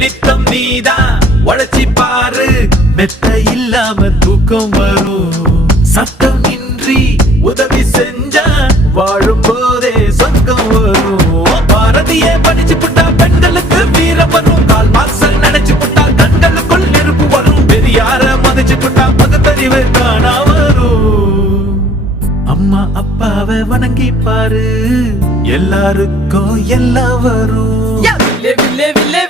நித்தம் நீதான் உழைச்சி பாரு, மெத்த இல்லாம தூக்கம் வரும். சத்தம் இன்றி உதவி செஞ்சா வாழும் போதே சொர்க்கம் வரும். பாரதியே படிச்சு புட்டா பெண்களுக்கு வீரம் வரும். கால் மாசல் நினைச்சு புட்டா கண்களுக்குள் நெருப்பு வரும். பெரியார மதிச்சு புட்டா பகுத்தறிவு காணா வரும். அம்மா அப்பாவை வணங்கி பாரு, எல்லாருக்கும் எல்லாம் வரும். வில்லே வில்லே வில்லே